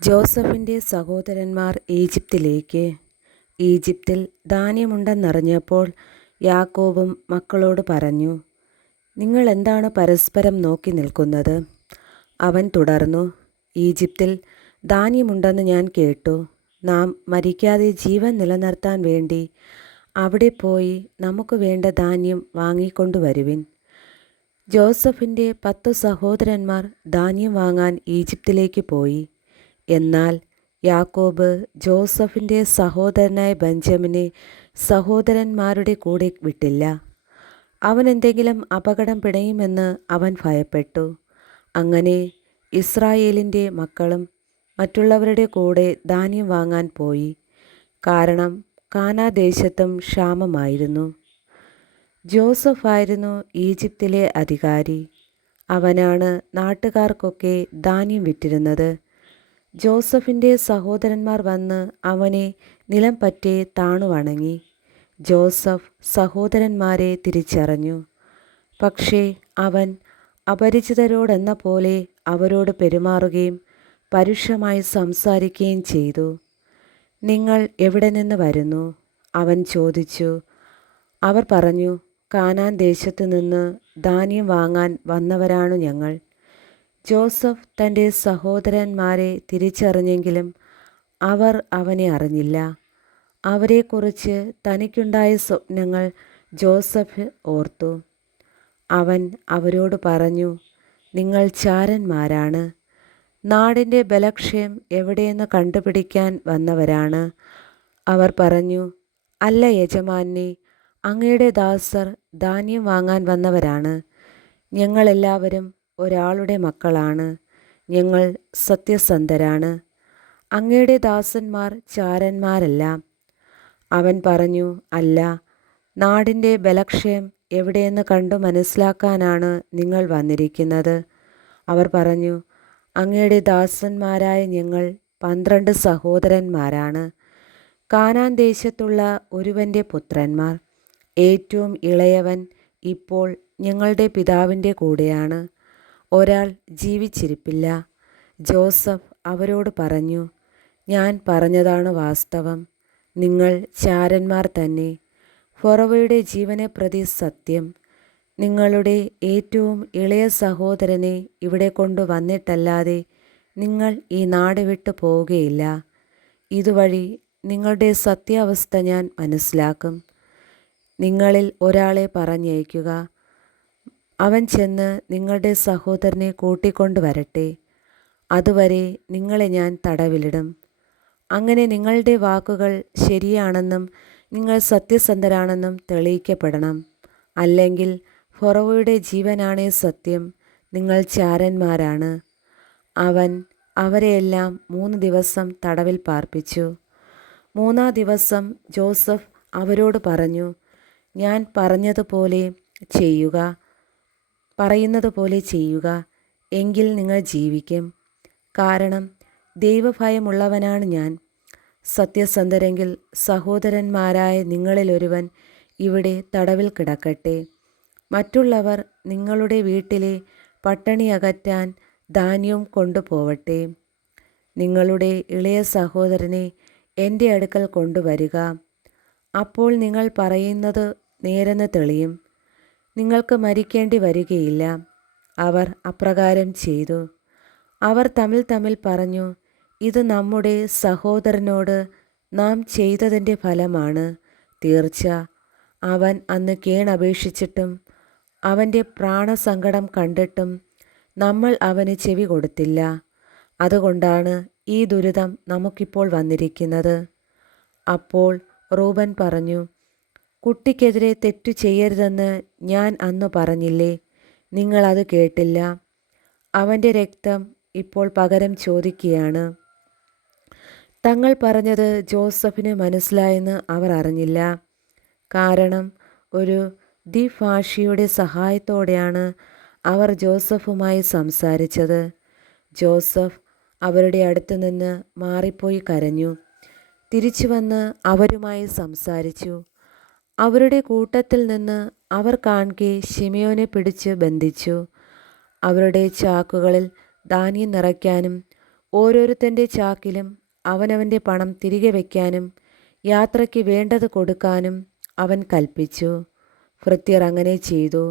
ജോസഫിൻ്റെ സഹോദരന്മാർ ഈജിപ്തിലേക്ക്. ഈജിപ്തിൽ ധാന്യമുണ്ടെന്നറിഞ്ഞപ്പോൾ യാക്കോബും മക്കളോട് പറഞ്ഞു, നിങ്ങൾ എന്താണ് പരസ്പരം നോക്കി നിൽക്കുന്നത്? അവൻ തുടർന്നു, ഈജിപ്തിൽ ധാന്യമുണ്ടെന്ന് ഞാൻ കേട്ടു. നാം മരിക്കാതെ ജീവൻ നിലനിർത്താൻ വേണ്ടി അവിടെ പോയി നമുക്ക് വേണ്ട ധാന്യം വാങ്ങിക്കൊണ്ടുവരുവിൻ. ജോസഫിൻ്റെ 10 സഹോദരന്മാർ ധാന്യം വാങ്ങാൻ ഈജിപ്തിലേക്ക് പോയി. എന്നാൽ യാക്കോബ് ജോസഫിൻ്റെ സഹോദരനായ ബെഞ്ചമിനെ സഹോദരന്മാരുടെ കൂടെ വിട്ടില്ല. അവൻ എന്തെങ്കിലും അപകടം പിണയുമെന്ന് അവൻ ഭയപ്പെട്ടു. അങ്ങനെ ഇസ്രായേലിൻ്റെ മക്കളും മറ്റുള്ളവരുടെ കൂടെ ധാന്യം വാങ്ങാൻ പോയി. കാരണം കാനാദേശത്തും ക്ഷാമമായിരുന്നു. ജോസഫായിരുന്നു ഈജിപ്തിലെ അധികാരി. അവനാണ് നാട്ടുകാർക്കൊക്കെ ധാന്യം വിറ്റിരുന്നത്. ജോസഫിൻ്റെ സഹോദരന്മാർ വന്ന് അവനെ നിലം പറ്റെ താണു വണങ്ങി. ജോസഫ് സഹോദരന്മാരെ തിരിച്ചറിഞ്ഞു. പക്ഷേ അവൻ അപരിചിതരോടെന്ന പോലെ അവരോട് പെരുമാറുകയും പരുഷമായി സംസാരിക്കുകയും ചെയ്തു. നിങ്ങൾ എവിടെ നിന്ന് വരുന്നു? അവൻ ചോദിച്ചു. അവർ പറഞ്ഞു, കാനാൻ ദേശത്തു നിന്ന് ധാന്യം വാങ്ങാൻ വന്നവരാണു ഞങ്ങൾ. ജോസഫ് തൻ്റെ സഹോദരന്മാരെ തിരിച്ചറിഞ്ഞെങ്കിലും അവർ അവനെ അറിഞ്ഞില്ല. അവരെക്കുറിച്ച് തനിക്കുണ്ടായ സ്വപ്നങ്ങൾ ജോസഫ് ഓർത്തു. അവൻ അവരോട് പറഞ്ഞു, നിങ്ങൾ ചാരന്മാരാണ്. നാടിൻ്റെ ബലക്ഷയം എവിടെയെന്ന് കണ്ടുപിടിക്കാൻ വന്നവരാണ്. അവർ പറഞ്ഞു, അല്ല യജമാനനെ, അങ്ങയുടെ ദാസർ ധാന്യം വാങ്ങാൻ വന്നവരാണ്. ഞങ്ങളെല്ലാവരും ഒരാളുടെ മക്കളാണ്. ഞങ്ങൾ സത്യസന്ധരാണ്. അങ്ങയുടെ ദാസന്മാർ ചാരന്മാരല്ല. അവൻ പറഞ്ഞു, അല്ല, നാടിൻ്റെ ബലക്ഷയം എവിടെയെന്ന് കണ്ടു മനസ്സിലാക്കാനാണ് നിങ്ങൾ വന്നിരിക്കുന്നത്. അവർ പറഞ്ഞു, അങ്ങയുടെ ദാസന്മാരായ ഞങ്ങൾ 12 സഹോദരന്മാരാണ്. കാനാൻ ദേശത്തുള്ള ഒരുവൻ്റെ പുത്രന്മാർ. ഏറ്റവും ഇളയവൻ ഇപ്പോൾ ഞങ്ങളുടെ പിതാവിൻ്റെ കൂടെയാണ്. ഒരാൾ ജീവിച്ചിരിപ്പില്ല. ജോസഫ് അവരോട് പറഞ്ഞു, ഞാൻ പറഞ്ഞതാണ് വാസ്തവം. നിങ്ങൾ ചാരന്മാർ തന്നെ. ഫറവോയുടെ ജീവനെ പ്രതി സത്യം, നിങ്ങളുടെ ഏറ്റവും ഇളയ സഹോദരനെ ഇവിടെ കൊണ്ടുവന്നിട്ടല്ലാതെ നിങ്ങൾ ഈ നാട് വിട്ടു പോവുകയില്ല. ഇതുവഴി നിങ്ങളുടെ സത്യാവസ്ഥ ഞാൻ മനസ്സിലാക്കും. നിങ്ങളിൽ ഒരാളെ പറഞ്ഞയക്കുക. അവൻ ചെന്ന് നിങ്ങളുടെ സഹോദരനെ കൂട്ടിക്കൊണ്ടു വരട്ടെ. അതുവരെ നിങ്ങളെ ഞാൻ തടവിലിടും. അങ്ങനെ നിങ്ങളുടെ വാക്കുകൾ ശരിയാണെന്നും നിങ്ങൾ സത്യസന്ധരാണെന്നും തെളിയിക്കപ്പെടണം. അല്ലെങ്കിൽ ഫറവോയുടെ ജീവനാണേ സത്യം, നിങ്ങൾ ചാരന്മാരാണ്. അവൻ അവരെയെല്ലാം 3 ദിവസം തടവിൽ പാർപ്പിച്ചു. 3-ാം ദിവസം ജോസഫ് അവരോട് പറഞ്ഞു, ഞാൻ പറയുന്നത് പോലെ ചെയ്യുക, എങ്കിൽ നിങ്ങൾ ജീവിക്കും. കാരണം ദൈവഭയമുള്ളവനാണ് ഞാൻ. സത്യസന്ധരെങ്കിൽ സഹോദരന്മാരായ നിങ്ങളിലൊരുവൻ ഇവിടെ തടവിൽ കിടക്കട്ടെ. മറ്റുള്ളവർ നിങ്ങളുടെ വീട്ടിലെ പട്ടിണി അകറ്റാൻ ധാന്യവും കൊണ്ടുപോവട്ടെ. നിങ്ങളുടെ ഇളയ സഹോദരനെ എൻ്റെ അടുക്കൽ കൊണ്ടുവരിക. അപ്പോൾ നിങ്ങൾ പറയുന്നത് നേരെന്ന് തെളിയും. നിങ്ങൾക്ക് മരിക്കേണ്ടി വരികയില്ല. അവർ അപ്രകാരം ചെയ്തു. അവർ തമ്മിൽ പറഞ്ഞു, ഇത് നമ്മുടെ സഹോദരനോട് നാം ചെയ്തതിൻ്റെ ഫലമാണ്. തീർച്ച അവൻ അന്ന് കേണപേക്ഷിച്ചിട്ടും അവൻ്റെ പ്രാണസങ്കടം കണ്ടിട്ടും നമ്മൾ അവന് ചെവി കൊടുത്തില്ല. അതുകൊണ്ടാണ് ഈ ദുരിതം നമുക്കിപ്പോൾ വന്നിരിക്കുന്നത്. അപ്പോൾ റൂബൻ പറഞ്ഞു, കുട്ടിക്കെതിരെ തെറ്റു ചെയ്യരുതെന്ന് ഞാൻ അന്ന് പറഞ്ഞില്ലേ? നിങ്ങളത് കേട്ടില്ല. അവൻ്റെ രക്തം ഇപ്പോൾ പകരം ചോദിക്കുകയാണ്. തങ്ങൾ പറഞ്ഞത് ജോസഫിന് മനസ്സിലായെന്ന് അവർ അറിഞ്ഞില്ല. കാരണം ഒരു ദ്വിഭാഷിയുടെ സഹായത്തോടെയാണ് അവർ ജോസഫുമായി സംസാരിച്ചത്. ജോസഫ് അവരുടെ അടുത്ത് നിന്ന് മാറിപ്പോയി കരഞ്ഞു. തിരിച്ചു വന്ന് അവരുമായി സംസാരിച്ചു. അവരുടെ കൂട്ടത്തിൽ നിന്ന് അവർ കാൺകെ ശിമയോനെ പിടിച്ച് ബന്ധിച്ചു. അവരുടെ ചാക്കുകളിൽ ധാന്യം നിറയ്ക്കാനും ഓരോരുത്തൻ്റെ ചാക്കിലും അവനവൻ്റെ പണം തിരികെ വയ്ക്കാനും യാത്രയ്ക്ക് വേണ്ടത് കൊടുക്കാനും അവൻ കൽപ്പിച്ചു. ഭൃത്യർ അങ്ങനെ ചെയ്തു.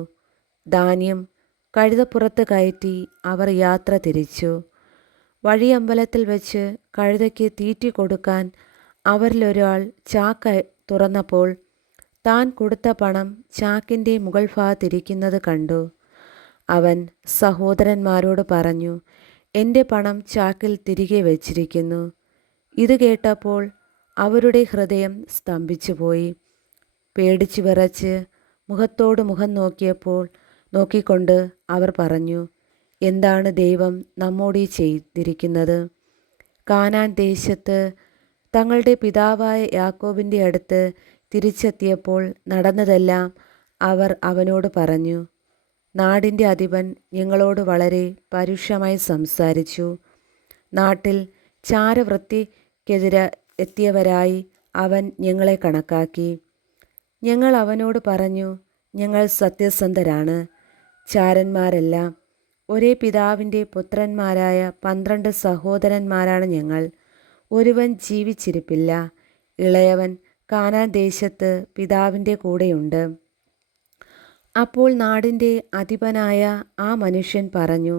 ധാന്യം കഴുതപ്പുറത്ത് കയറ്റി അവർ യാത്ര തിരിച്ചു. വഴിയമ്പലത്തിൽ വെച്ച് കഴുതയ്ക്ക് തീറ്റി കൊടുക്കാൻ അവരിലൊരാൾ ചാക്ക് തുറന്നപ്പോൾ താൻ കൊടുത്ത പണം ചാക്കിൻ്റെ മുകൾ ഭാഗത്തിരിക്കുന്നത് കണ്ടു. അവൻ സഹോദരന്മാരോട് പറഞ്ഞു, എൻ്റെ പണം ചാക്കിൽ തിരികെ വച്ചിരിക്കുന്നു. ഇത് കേട്ടപ്പോൾ അവരുടെ ഹൃദയം സ്തംഭിച്ചുപോയി. പേടിച്ചു വിറച്ച് മുഖത്തോട് മുഖം നോക്കിക്കൊണ്ട് അവർ പറഞ്ഞു, എന്താണ് ദൈവം നമ്മോട് ചെയ്തിരിക്കുന്നത്? കാനാൻ ദേശത്ത് തങ്ങളുടെ പിതാവായ യാക്കോബിൻ്റെ അടുത്ത് തിരിച്ചെത്തിയപ്പോൾ നടന്നതെല്ലാം അവർ അവനോട് പറഞ്ഞു. നാടിൻ്റെ അധിപൻ ഞങ്ങളോട് വളരെ പരുഷമായി സംസാരിച്ചു. നാട്ടിൽ ചാരവൃത്തിക്കെതിരെ എത്തിയവരായി അവൻ ഞങ്ങളെ കണക്കാക്കി. ഞങ്ങൾ അവനോട് പറഞ്ഞു, ഞങ്ങൾ സത്യസന്ധരാണ്. ചാരന്മാരെല്ലാം ഒരേ പിതാവിൻ്റെ പുത്രന്മാരായ 12 സഹോദരന്മാരാണ് ഞങ്ങൾ. ഒരുവൻ ജീവിച്ചിരിപ്പില്ല. ഇളയവൻ കാനാൻ ദേശത്ത് പിതാവിൻ്റെ കൂടെയുണ്ട്. അപ്പോൾ നാടിൻ്റെ അധിപനായ ആ മനുഷ്യൻ പറഞ്ഞു,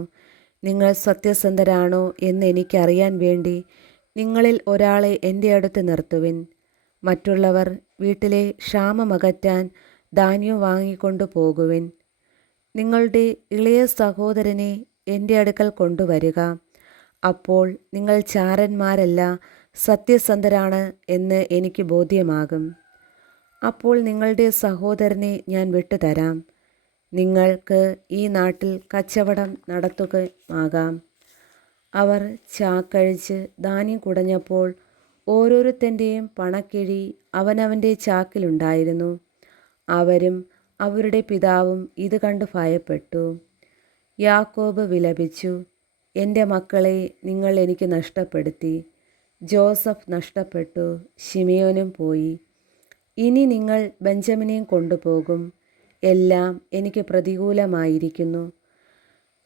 നിങ്ങൾ സത്യസന്ധരാണോ എന്ന് എനിക്കറിയാൻ വേണ്ടി നിങ്ങളിൽ ഒരാളെ എൻ്റെ അടുത്ത് നിർത്തുവിൻ. മറ്റുള്ളവർ വീട്ടിലെ ക്ഷാമമകറ്റാൻ ധാന്യം വാങ്ങിക്കൊണ്ടു പോകുവിൻ. നിങ്ങളുടെ ഇളയ സഹോദരനെ എൻ്റെ അടുക്കൽ കൊണ്ടുവരിക. അപ്പോൾ നിങ്ങൾ ചാരന്മാരല്ല, സത്യസന്ധരാണ് എന്ന് എനിക്ക് ബോധ്യമാകും. അപ്പോൾ നിങ്ങളുടെ സഹോദരനെ ഞാൻ വിട്ടുതരാം. നിങ്ങൾക്ക് ഈ നാട്ടിൽ കച്ചവടം നടത്തുകയുമാകാം. അവർ ചാക്കഴിച്ച് ധാന്യം കുടഞ്ഞപ്പോൾ ഓരോരുത്തൻ്റെയും പണക്കിഴി അവനവൻ്റെ ചാക്കിലുണ്ടായിരുന്നു. അവരും അവരുടെ പിതാവും ഇത് കണ്ട് ഭയപ്പെട്ടു. യാക്കോബ് വിലപിച്ചു, എൻ്റെ മക്കളെ നിങ്ങൾ എനിക്ക് നഷ്ടപ്പെടുത്തി. ജോസഫ് നഷ്ടപ്പെട്ടു, ശിമിയോനും പോയി. ഇനി നിങ്ങൾ ബെഞ്ചമിനെയും കൊണ്ടുപോകും. എല്ലാം എനിക്ക് പ്രതികൂലമായിരിക്കുന്നു.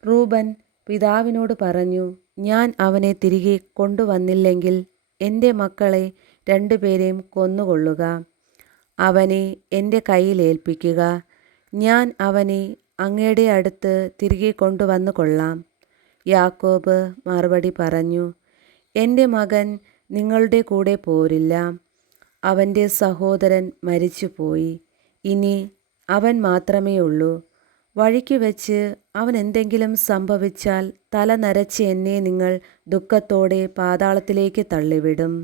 റൂബൻ പിതാവിനോട് പറഞ്ഞു, ഞാൻ അവനെ തിരികെ കൊണ്ടുവന്നില്ലെങ്കിൽ എൻ്റെ മക്കളെ 2 പേരെയും കൊന്നുകൊള്ളുക. അവനെ എൻ്റെ കയ്യിലേൽപ്പിക്കുക. ഞാൻ അവനെ അങ്ങയുടെ അടുത്ത് തിരികെ കൊണ്ടുവന്നു കൊള്ളാം. യാക്കോബ് മറുപടി പറഞ്ഞു, എൻ്റെ മകൻ നിങ്ങളുടെ കൂടെ പോരില്ല. അവൻ്റെ സഹോദരൻ മരിച്ചുപോയി. ഇനി അവൻ മാത്രമേ ഉള്ളൂ. വഴിക്ക് വെച്ച് അവൻ എന്തെങ്കിലും സംഭവിച്ചാൽ തല നരച്ച് എന്നെ നിങ്ങൾ ദുഃഖത്തോടെ പാതാളത്തിലേക്ക് തള്ളിവിടും.